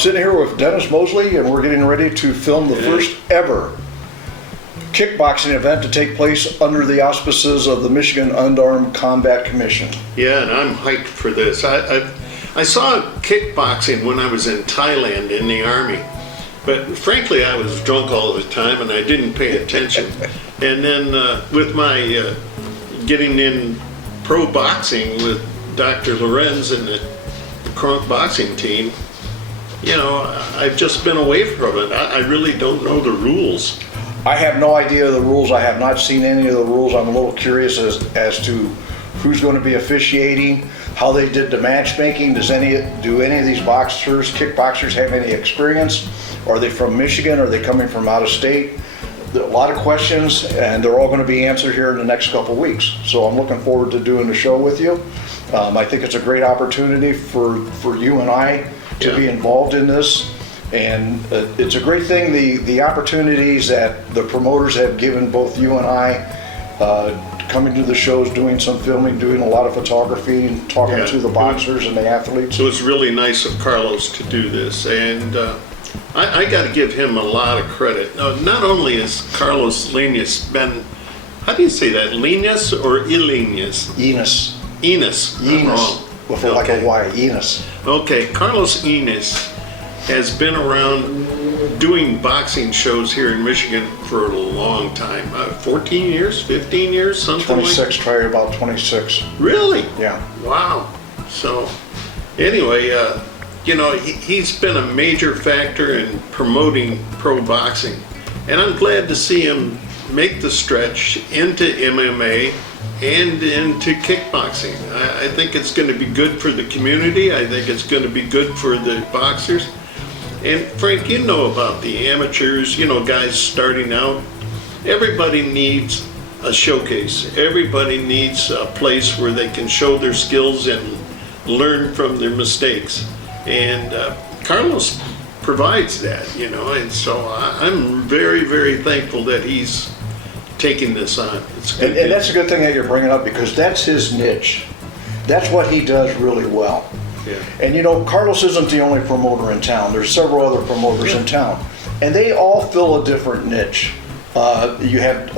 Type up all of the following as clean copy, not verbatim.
sitting here with Dennis Mosley, and we're getting ready to film the first ever kickboxing event to take place under the auspices of the Michigan Unarmed Combat Commission. Yeah, and I'm hyped for this. I saw kickboxing when I was in Thailand in the Army, but frankly I was drunk all the time and I didn't pay attention. And then with my getting in pro boxing with Dr. Lorenz and the Kronk boxing team, you know, I've just been away from it. I really don't know the rules. I have no idea of the rules. I have not seen any of the rules. I'm a little curious as to who's going to be officiating, how they did the matchmaking. Do any of these kickboxers have any experience? Are they from Michigan? Are they coming from out of state? There are a lot of questions, and they're all going to be answered here in the next couple of weeks. So I'm looking forward to doing the show with you. I think it's a great opportunity for you and I to be involved in this. And it's a great thing, the opportunities that the promoters have given both you and I, coming to the shows, doing some filming, doing a lot of photography, and talking to the boxers and the athletes. So it's really nice of Carlos to do this, and I got to give him a lot of credit. Not only has Carlos Lenas been, how do you say that, Lenas or Ilenas? Enos. Enos. I'm wrong. With like a Y, Enos. Okay, Carlos Enos has been around doing boxing shows here in Michigan for a long time. 14 years, 15 years, something 26, like that? try about 26. Really? Yeah. Wow. So anyway, you know, he's been a major factor in promoting pro boxing. And I'm glad to see him make the stretch into MMA and into kickboxing. I think it's going to be good for the community. I think it's going to be good for the boxers. And Frank, you know about the amateurs, you know, guys starting out. Everybody needs a showcase. Everybody needs a place where they can show their skills and learn from their mistakes. And Carlos provides that, you know, and so I'm very, very thankful that he's taking this on. It's good. And that's a good thing that you're bringing up, because that's his niche. That's what he does really well. Yeah. And you know, Carlos isn't the only promoter in town. There's several other promoters in town, and they all fill a different niche. You have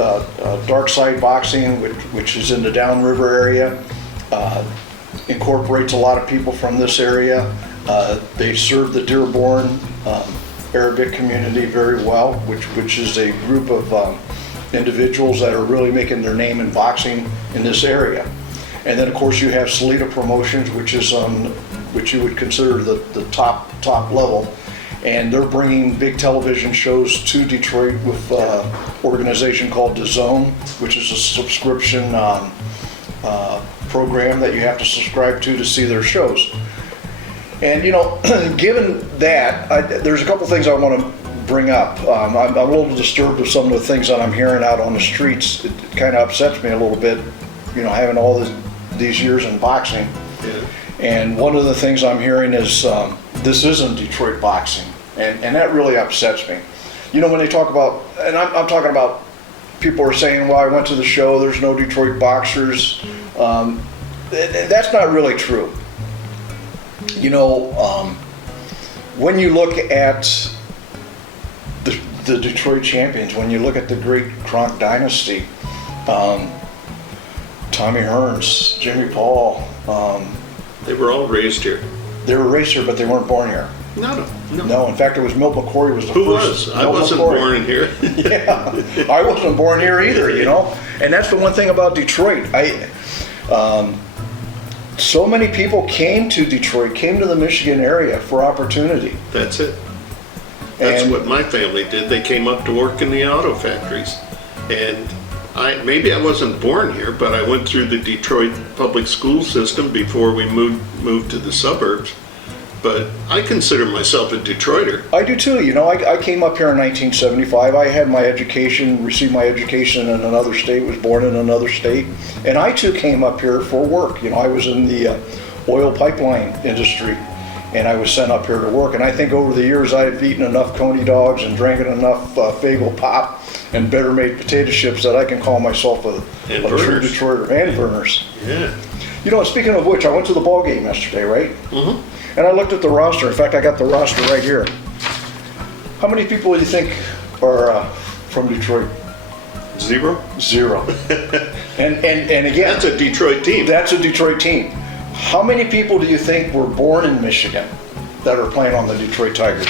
Dark Side Boxing, which is in the Downriver area, incorporates a lot of people from this area. They serve the Dearborn Arabic community very well, which is a group of individuals that are really making their name in boxing in this area. And then of course you have Salida Promotions, which is which you would consider the top level, and they're bringing big television shows to Detroit with an organization called DAZN, which is a subscription program that you have to subscribe to see their shows. And you know, given that, there's a couple things I want to bring up. I'm a little disturbed with some of the things that I'm hearing out on the streets. It kind of upsets me a little bit, you know, having all these years in boxing. Yeah. And one of the things I'm hearing is this isn't Detroit boxing, and that really upsets me. You know, when they talk about, and I'm talking about, people are saying, well, I went to the show, there's no Detroit boxers. That's not really true. You know, when you look at the Detroit champions, when you look at the great Kronk dynasty, Tommy Hearns, Jimmy Paul. They were all raised here. They were raised here, but they weren't born here. No. No, in fact, it was Milt McCory was the Who first. was? I wasn't born here. Yeah, I wasn't born here either, you know. And that's the one thing about Detroit. So many people came to Detroit, came to the Michigan area for opportunity. That's it. That's what my family did. They came up to work in the auto factories. And maybe I wasn't born here, but I went through the Detroit public school system before we moved to the suburbs. But I consider myself a Detroiter. I do too. You know, I came up here in 1975. I had my education, received my education in another state, was born in another state. And I too came up here for work. You know, I was in the oil pipeline industry, and I was sent up here to work. And I think over the years I've eaten enough Coney dogs and drank enough Fagel Pop and Better Made potato chips that I can call myself a true Detroiter. And Burners. Yeah. You know, speaking of which, I went to the ball game yesterday, right? Mm-hmm. And I looked at the roster. In fact, I got the roster right here. How many people do you think are from Detroit? Zero? Zero. And again, That's a Detroit team. that's a Detroit team. How many people do you think were born in Michigan that are playing on the Detroit Tigers?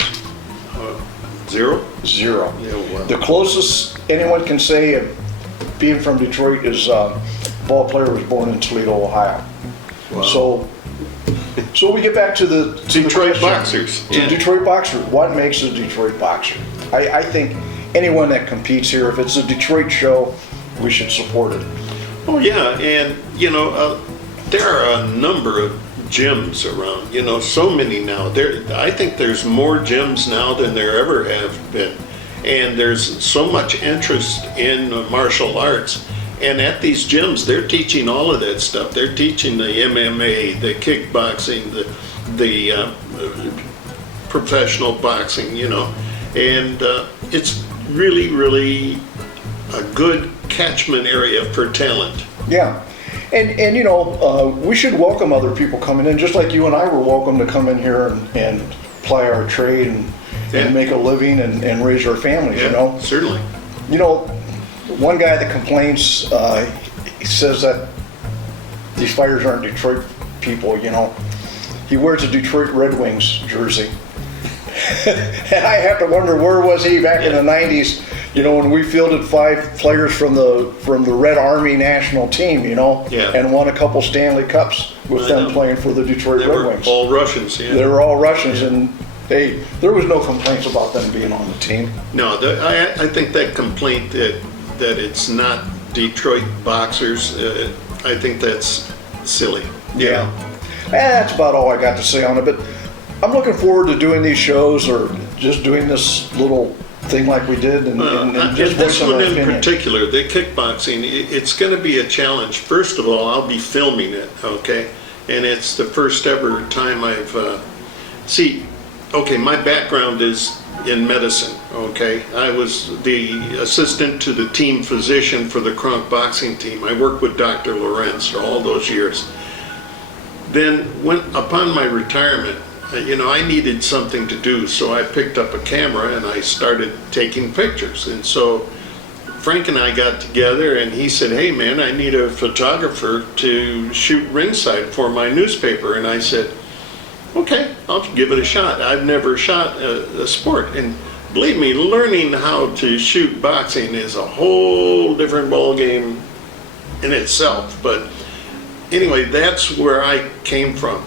Zero? Zero. Yeah, well. The closest anyone can say of being from Detroit is ball player was born in Toledo, Ohio. Wow. So we get back to the Detroit question. Boxers. To Yeah. Detroit Boxers. What makes a Detroit Boxer? I think anyone that competes here, if it's a Detroit show, we should support it. Oh yeah, and there are a number of gyms around. So many now. I think there's more gyms now than there ever have been, and there's so much interest in martial arts. And at these gyms, they're teaching all of that stuff. They're teaching the MMA, the kickboxing, the professional boxing. And it's really, really a good catchment area for talent. Yeah. And we should welcome other people coming in, just like you and I were welcome to come in here and ply our trade and make a living and raise our families, Certainly. One guy that complains, he says that these fighters aren't Detroit people, He wears a Detroit Red Wings jersey. And I have to wonder, where was he back in the 90s, when we fielded 5 players from the Red Army national team, and won a couple Stanley Cups with them playing for the Detroit They Red were Wings. all Russians, yeah. They were all Russians, and there was no complaints about them being on the team. No, I think that complaint that it's not Detroit Boxers, I think that's silly. Yeah. And that's about all I got to say on it, but I'm looking forward to doing these shows or just doing this little thing like we did and just this voicing one our in opinion. particular, the kickboxing, it's going to be a challenge. First of all, I'll be filming it, okay? And it's the first ever time I've, my background is in medicine, okay? I was the assistant to the team physician for the Kronk boxing team. I worked with Dr. Lorenz for all those years. Then upon my retirement, I needed something to do, so I picked up a camera and I started taking pictures. And so Frank and I got together and he said, hey man, I need a photographer to shoot ringside for my newspaper. And I said, okay, I'll give it a shot. I've never shot a sport. And believe me, learning how to shoot boxing is a whole different ballgame in itself. But anyway, that's where I came from.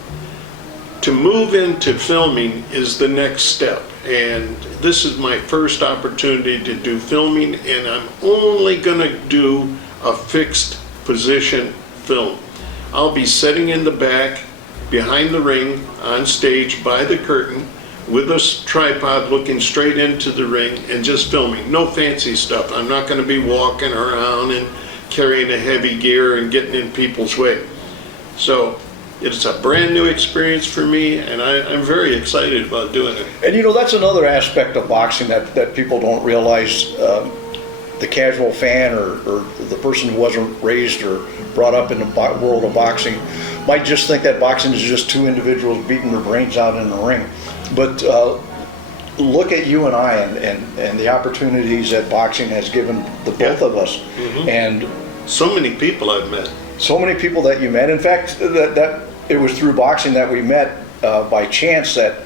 To move into filming is the next step, and this is my first opportunity to do filming, and I'm only going to do a fixed position film. I'll be sitting in the back, behind the ring, on stage, by the curtain, with a tripod looking straight into the ring and just filming. No fancy stuff. I'm not going to be walking around and carrying a heavy gear and getting in people's way. So it's a brand new experience for me, and I'm very excited about doing it. And that's another aspect of boxing that people don't realize. The casual fan or the person who wasn't raised or brought up in the world of boxing might just think that boxing is just 2 individuals beating their brains out in the ring. But look at you and I and the opportunities that boxing has given the both of us. Mm-hmm. And so many people I've met. So many people that you met. In fact, that it was through boxing that we met by chance. That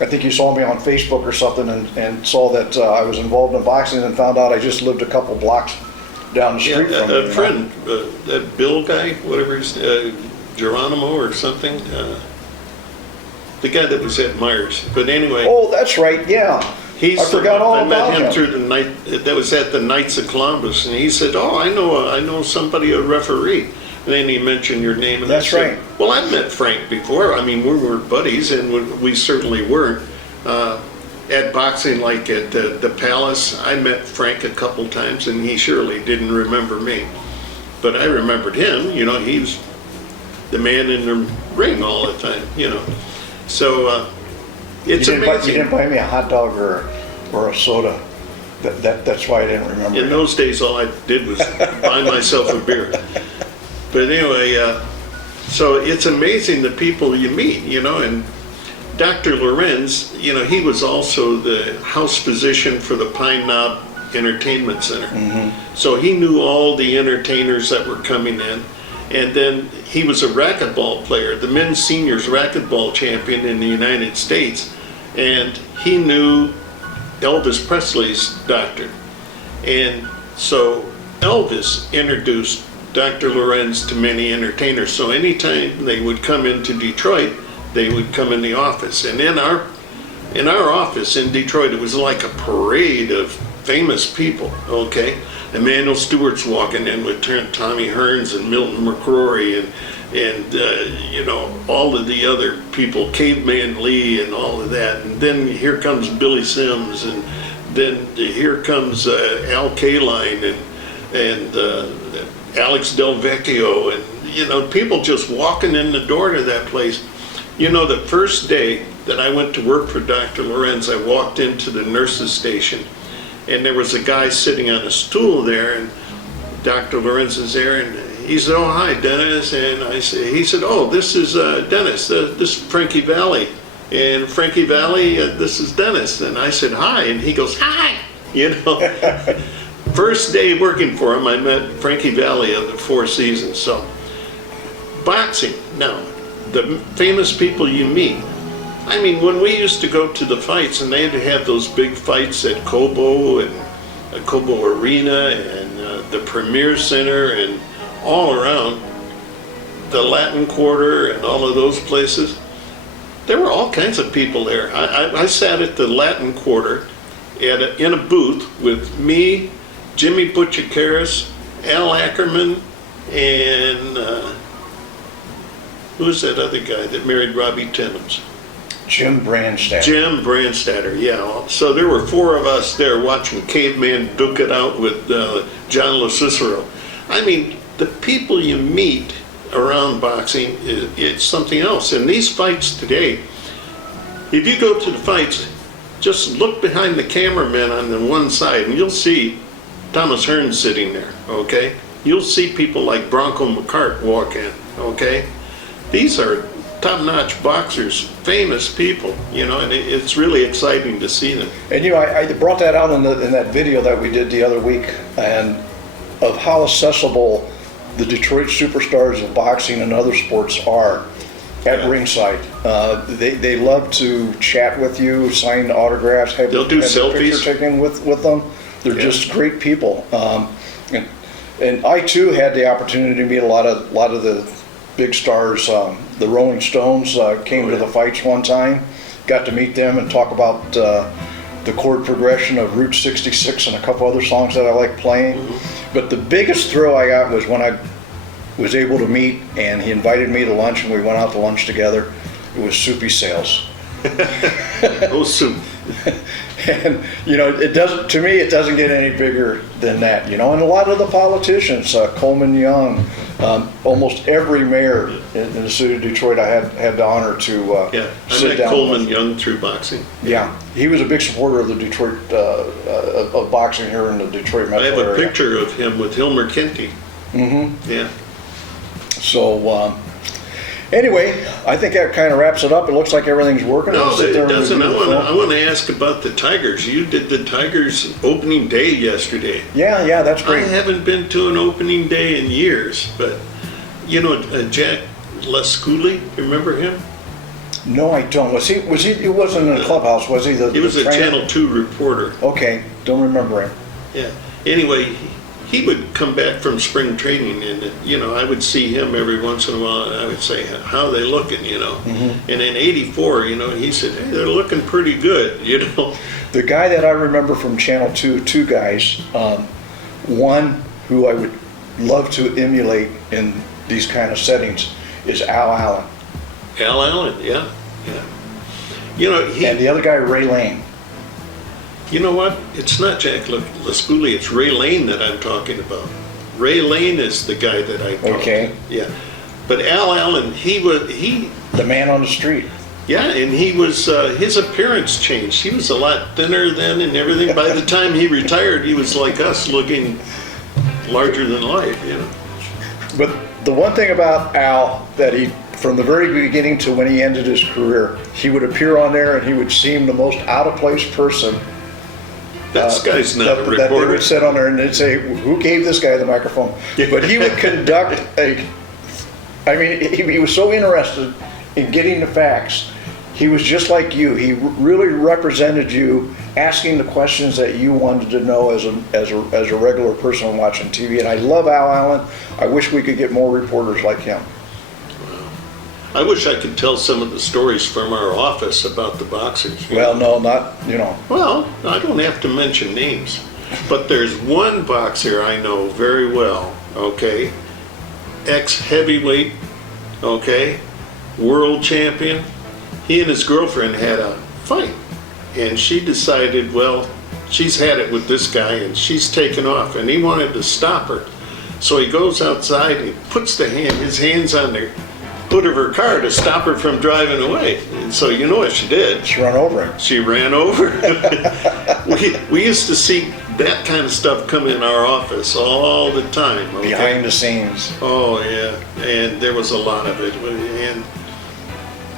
I think you saw me on Facebook or something and saw that I was involved in boxing and found out I just lived a couple blocks down the street from you. A friend, that Bill guy, whatever he's, Geronimo or something, the guy that was at Myers. But anyway. Oh, that's right. Yeah. I forgot all about him. I met him through the night. That was at the Knights of Columbus, and he said, "Oh, I know somebody, a referee." And then he mentioned your name, and that's right. Well, I've met Frank before. I mean, we were buddies, and we certainly weren't. At boxing, like at the Palace, I met Frank a couple times, and he surely didn't remember me. But I remembered him. He was the man in the ring all the time. So it's amazing. You didn't buy me a hot dog or a soda. That's why I didn't remember. In those days, all I did was buy myself a beer. But anyway, so it's amazing the people you meet, and Dr. Lorenz, you know, he was also the house physician for the Pine Knob Entertainment Center. So he knew all the entertainers that were coming in. And then he was a racquetball player, the men's seniors racquetball champion in the United States. And he knew Elvis Presley's doctor. And so Elvis introduced Dr. Lorenz to many entertainers. So anytime they would come into Detroit, they would come in the office. And in our office in Detroit, it was like a parade of famous people, okay? Emmanuel Stewart's walking in with Tommy Hearns and Milton McCrory and you know, all of the other people, Caveman Lee and all of that. And then here comes Billy Sims, and then here comes Al Kaline and Alex Del Vecchio, and you know, people just walking in the door to that place. You know, the first day that I went to work for Dr. Lorenz, I walked into the nurses' station, and there was a guy sitting on a stool there, and Dr. Lorenz is there, and he said, "Oh, hi, Dennis." And he said, "Oh, this is Dennis. This is Frankie Valli, and Frankie Valli, this is Dennis." And I said, "Hi," and he goes, "Hi." You know, first day working for him, I met Frankie Valli of the Four Seasons. So, boxing now. The famous people you meet. I mean, when we used to go to the fights, and they had to have those big fights at Cobo and Cobo Arena and the Premier Center and all around the Latin Quarter and all of those places, there were all kinds of people there. I sat at the Latin Quarter in a booth with me, Jimmy Butchikaris, Al Ackerman, and who was that other guy that married Robbie Timmons? Jim Brandstatter. Jim Brandstatter, yeah. So there were four of us there watching Caveman duke it out with John LoCicero. I mean, the people you meet around boxing, it's something else. And these fights today, if you go to the fights, just look behind the cameraman on the one side and you'll see Thomas Hearns sitting there, okay? You'll see people like Bronco McCart walk in, okay? These are top-notch boxers, famous people, you know, and it's really exciting to see them. And you know, I brought that out in that video that we did the other week, and of how accessible the Detroit superstars of boxing and other sports are at ringside. They love to chat with you, sign autographs, have They'll do selfies. Picture taken with them. They're just great people. And I too had the opportunity to meet a lot of the big stars. The Rolling Stones came to the fights one time, got to meet them and talk about the chord progression of Route 66 and a couple other songs that I like playing. But the biggest thrill I got was when I was able to meet, and he invited me to lunch, and we went out to lunch together. It was Soupy Sales. Oh, Soup. And you know, it doesn't. To me, it doesn't get any bigger than that. You know, and a lot of the politicians, Coleman Young, almost every mayor in the city of Detroit, I had the honor to sit I met down Coleman with. Young through boxing. Yeah, he was a big supporter of the Detroit of boxing here in the Detroit metro I have a area. picture of him with Hilmer Kenty. Yeah. So anyway, I think that kind of wraps it up. It looks like everything's working. No, I'll sit there it and doesn't. review the film. I want to ask about the Tigers. You did the Tigers opening day yesterday. Yeah, that's I great. haven't been to an opening day in years, but you know, Jack Lasculi, remember him? No, I don't. Was he? He wasn't in the clubhouse, was he? He was a trainer? Channel 2 reporter. Okay, don't remember him. Yeah. Anyway, he would come back from spring training, and you know, I would see him every once in a while, and I would say, "How are they looking?" You know. And in '84, you know, he said, "Hey, they're looking pretty good." You know. The guy that I remember from Channel 2, two guys. One who I would love to emulate in these kind of settings is Al Allen. Al Allen, yeah. You know, And the other guy, Ray Lane. You know what? It's not Jack Lasculi, it's Ray Lane that I'm talking about. Ray Lane is the guy that I talked Okay. to. Yeah. But Al Allen, The man on the street. yeah, and he was, his appearance changed. He was a lot thinner then and everything. By the time he retired, he was like us, looking larger than life, you know. But the one thing about Al that he from the very beginning to when he ended his career, he would appear on there and he would seem the most out of place person. This guy's not a That they reporter. would sit on there and they'd say, who gave this guy the microphone? But he would conduct he was so interested in getting the facts. He was just like you. He really represented you, asking the questions that you wanted to know as a regular person watching TV. And I love Al Allen. I wish we could get more reporters like him. I wish I could tell some of the stories from our office about the boxers. Well, no, not, you know. Well, I don't have to mention names, but there's one boxer I know very well, okay? Ex-heavyweight, okay? World champion. He and his girlfriend had a fight, and she decided, well, she's had it with this guy, and she's taken off, and he wanted to stop her. So he goes outside and he puts his hands on the hood of her car to stop her from driving away. And so you know what she did? She run over him. She ran over. we used to see that kind of stuff come in our office all the time. Okay? Behind the scenes. Oh yeah, and there was a lot of it. And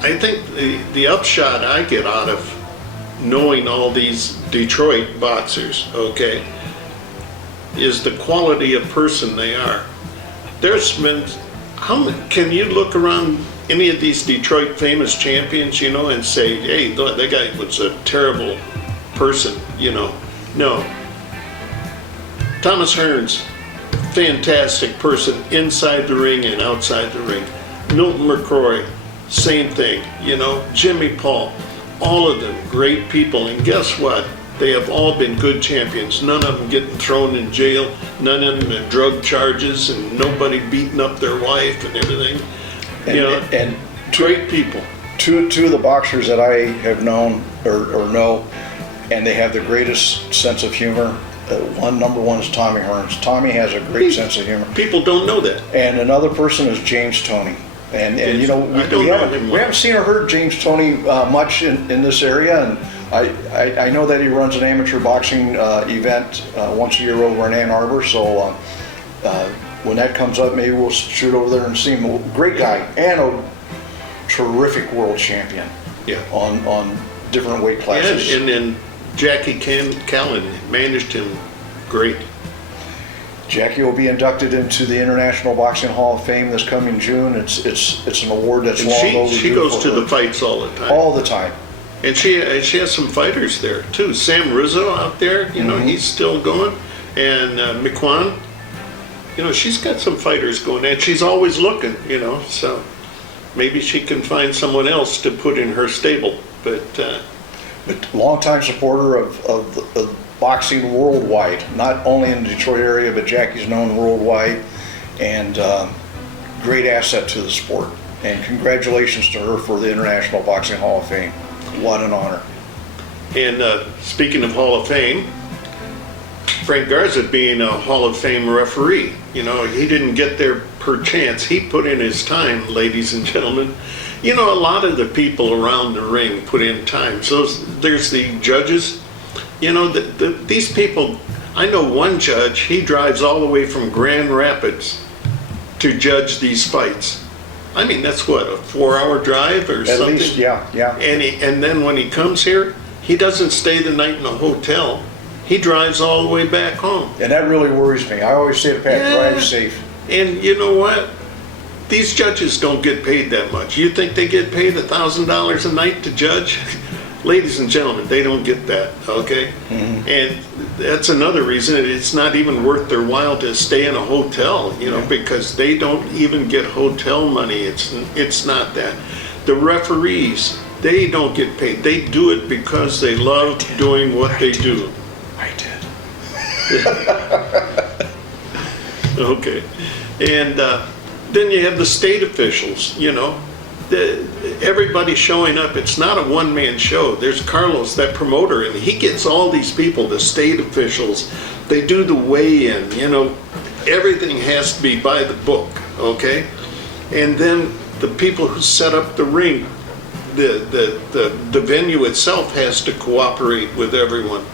I think the upshot I get out of knowing all these Detroit boxers, okay, is the quality of person they are. There's been, can you look around any of these Detroit famous champions, you know, and say, hey, that guy was a terrible person, you know? No. Thomas Hearns, fantastic person inside the ring and outside the ring. Milton McCrory, same thing, you know. Jimmy Paul, all of them great people, and guess what? They have all been good champions. None of them getting thrown in jail, none of them have drug charges, and nobody beating up their wife and everything. And, you know, and great people. two of the boxers that I have known or know, and they have the greatest sense of humor. Number one is Tommy Hearns. Tommy has a great sense of humor. People don't know that. And another person is James Toney. And you know, we haven't seen or heard James Toney much in this area, and I know that he runs an amateur boxing event once a year over in Ann Arbor, so when that comes up, maybe we'll shoot over there and see him. Great guy, and a terrific world champion. Yeah. On different weight classes. And then Jackie Callan managed him great. Jackie will be inducted into the International Boxing Hall of Fame this coming June. It's an award that's And long overdue. she goes to for her. the fights all the time. All the time. And she has some fighters there too. Sam Rizzo out there, you know, he's still going. And McQuan, you know, she's got some fighters going. And she's always looking, you know, so maybe she can find someone else to put in her stable. But longtime supporter of boxing worldwide, not only in the Detroit area, but Jackie's known worldwide, and great asset to the sport. And congratulations to her for the International Boxing Hall of Fame. What an honor. And speaking of Hall of Fame, Frank Garza being a Hall of Fame referee, you know, he didn't get there per chance. He put in his time, ladies and gentlemen. You know, a lot of the people around the ring put in time. So there's the judges. You know, these people, I know one judge, he drives all the way from Grand Rapids to judge these fights. I mean, that's what, a 4-hour drive or something? At least, yeah. And then when he comes here, he doesn't stay the night in a hotel. He drives all the way back home. And that really worries me. I always say to Pat, drive safe. And you know what? These judges don't get paid that much. You think they get paid $1,000 a night to judge? Ladies and gentlemen, they don't get that, okay? And that's another reason it's not even worth their while to stay in a hotel, you know, because they don't even get hotel money. It's not that. The referees, they don't get paid. They do it because they love doing what they do. I did. Okay. And then you have the state officials, you know. Everybody showing up. It's not a one-man show. There's Carlos, that promoter, and he gets all these people, the state officials. They do the weigh-in, you know. Everything has to be by the book, okay? And then the people who set up the ring, the venue itself has to cooperate with everyone.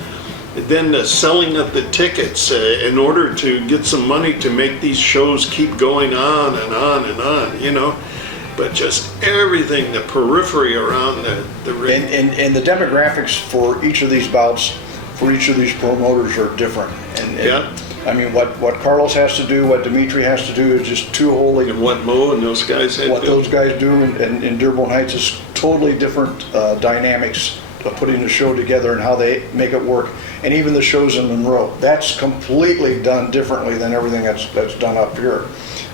Then the selling of the tickets in order to get some money to make these shows keep going on and on and on, you know. but just everything, the periphery around the ring. And the demographics for each of these bouts, for each of these promoters are different. And Yeah. I mean, what Carlos has to do, what Dimitri has to do is just too wholly. And what Mo and those guys had What to do. those guys do in Dearborn Heights is totally different dynamics of putting the show together and how they make it work. And even the shows in Monroe, that's completely done differently than everything that's done up here.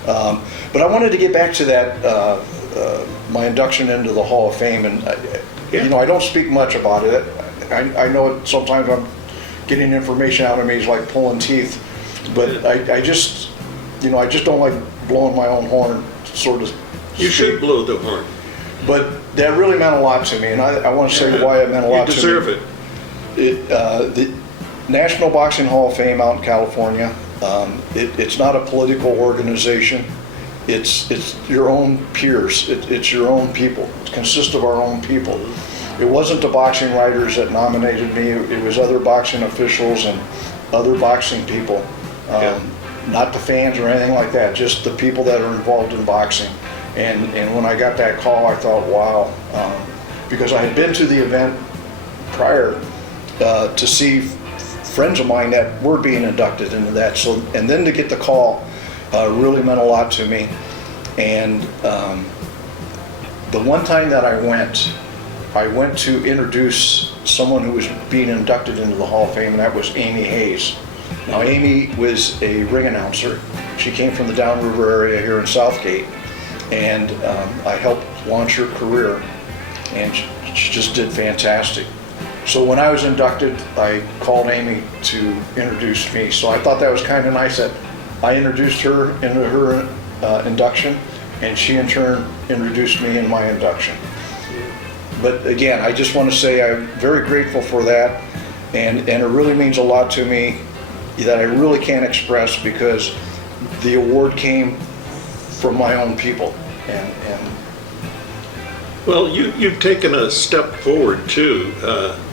But I wanted to get back to that, my induction into the Hall of Fame, and Yeah. you know, I don't speak much about it. I know sometimes I'm getting information out of me is like pulling teeth, but I just, you know, I just don't like blowing my own horn, sort of. You should blow the horn. But that really meant a lot to me, and I want to say Yeah. why it meant a lot to me. You deserve it. The National Boxing Hall of Fame out in California, it's not a political organization. It's your own peers. It's your own people. It consists of our own people. It wasn't the boxing writers that nominated me. It was other boxing officials and other boxing people. Yeah. Not the fans or anything like that, just the people that are involved in boxing. And when I got that call, I thought, wow, because I had been to the event prior to see friends of mine that were being inducted into that. So, and then to get the call really meant a lot to me. And the one time that I went to introduce someone who was being inducted into the Hall of Fame, and that was Amy Hayes. Now, Amy was a ring announcer. She came from the Downriver area here in Southgate, and I helped launch her career, and she just did fantastic. So when I was inducted, I called Amy to introduce me. So I thought that was kind of nice that I introduced her into her induction, and she in turn introduced me in my induction. But again, I just want to say I'm very grateful for that, and it really means a lot to me that I really can't express, because the award came from my own people. And Well, you've taken a step forward too.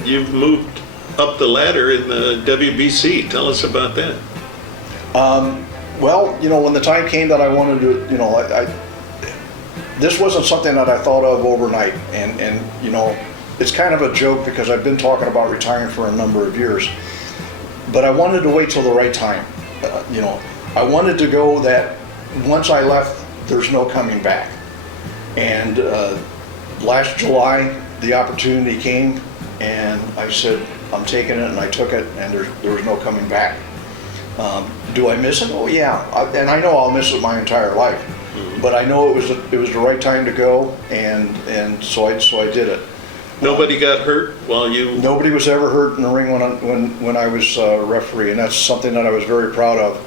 You've moved up the ladder in the WBC. Tell us about that. well, you know, when the time came that I wanted to, you know, this wasn't something that I thought of overnight. And you know, it's kind of a joke because I've been talking about retiring for a number of years. But I wanted to wait till the right time. You know, I wanted to go that once I left, there's no coming back. And last July, the opportunity came, and I said, I'm taking it, and I took it, and there was no coming back. Do I miss it? Oh yeah, and I know I'll miss it my entire life. But I know it was the right time to go, and so I did it. Nobody got hurt while you... Nobody was ever hurt in the ring when I was referee, and that's something that I was very proud of.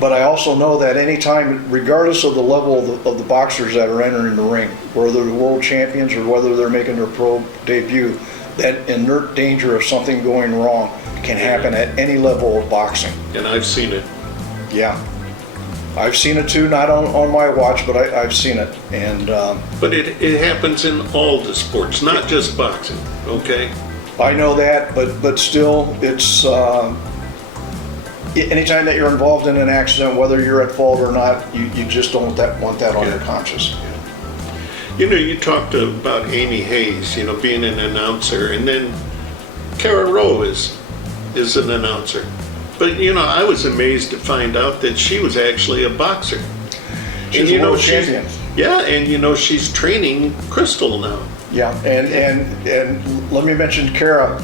But I also know that any time, regardless of the level of the boxers that are entering the ring, whether they're world champions or whether they're making their pro debut, that inert danger of something going wrong can happen at any level of boxing. And I've seen it. Yeah. I've seen it too, not on my watch, but I've seen it. And But it happens in all the sports, not just boxing, okay? I know that, but still, it's anytime that you're involved in an accident, whether you're at fault or not, you just don't want that on your conscience. You know, you talked about Amy Hayes, you know, being an announcer, and then Kara Rowe is an announcer. But, you know, I was amazed to find out that she was actually a boxer. She's a world champion. Yeah, and you know, she's training Crystal now. Yeah, and let me mention Kara.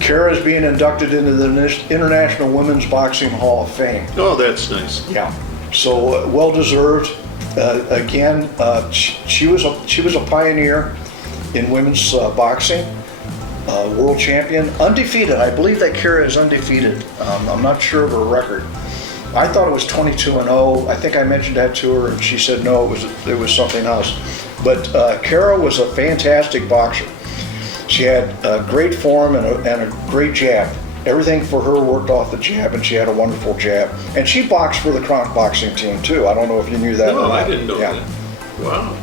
Kara is being inducted into the International Women's Boxing Hall of Fame. Oh, that's nice. Yeah, so well deserved. Again, she was a pioneer in women's boxing. World champion, undefeated. I believe that Kara is undefeated. I'm not sure of her record. I thought it was 22-0. I think I mentioned that to her, and she said no, it was something else. But Kara was a fantastic boxer. She had great form and a great jab. Everything for her worked off the jab, and she had a wonderful jab. And she boxed for the Kronk boxing team too. I don't know if you knew that. No, or not. I didn't know Yeah. that. Wow.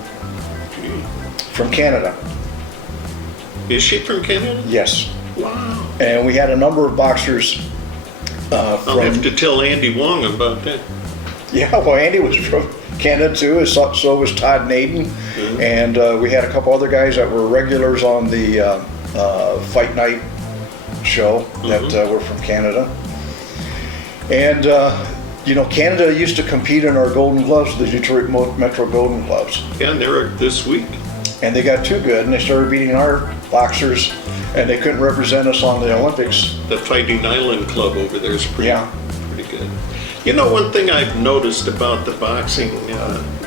Gee. From Canada. Is she from Canada? Yes. Wow. And we had a number of boxers I'll have to tell Andy Wong about that. Yeah, well, Andy was from Canada too, so was Todd Naden. And we had a couple other guys that were regulars on the Fight Night show that were from Canada. And you know, Canada used to compete in our Golden Gloves, the Detroit Metro Golden Gloves. Yeah, and they're this week. And they got too good, and they started beating our boxers, and they couldn't represent us on the Olympics. The Fighting Island Club over there is pretty good. You know, one thing I've noticed about the boxing,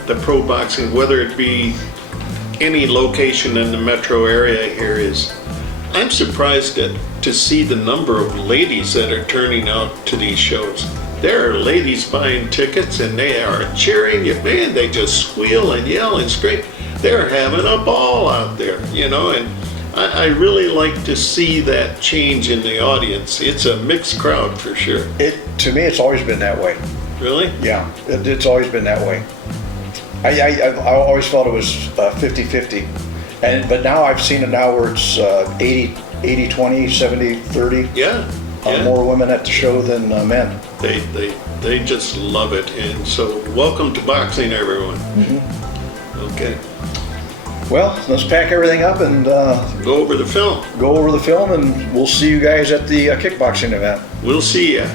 the pro boxing, whether it be any location in the metro area here, is I'm surprised to see the number of ladies that are turning out to these shows. There are ladies buying tickets and they are cheering you, man. They just squeal and yell and scream. They're having a ball out there, you know, and I really like to see that change in the audience. It's a mixed crowd for sure. To me, it's always been that way. Really? Yeah, it's always been that way. I always felt it was 50-50. But now I've seen it now where it's 80-20, 70-30. Yeah. More women at the show than men. They just love it. And so welcome to boxing, everyone. Okay. Well, let's pack everything up and Go over the film. go over the film, and we'll see you guys at the kickboxing event. We'll see ya.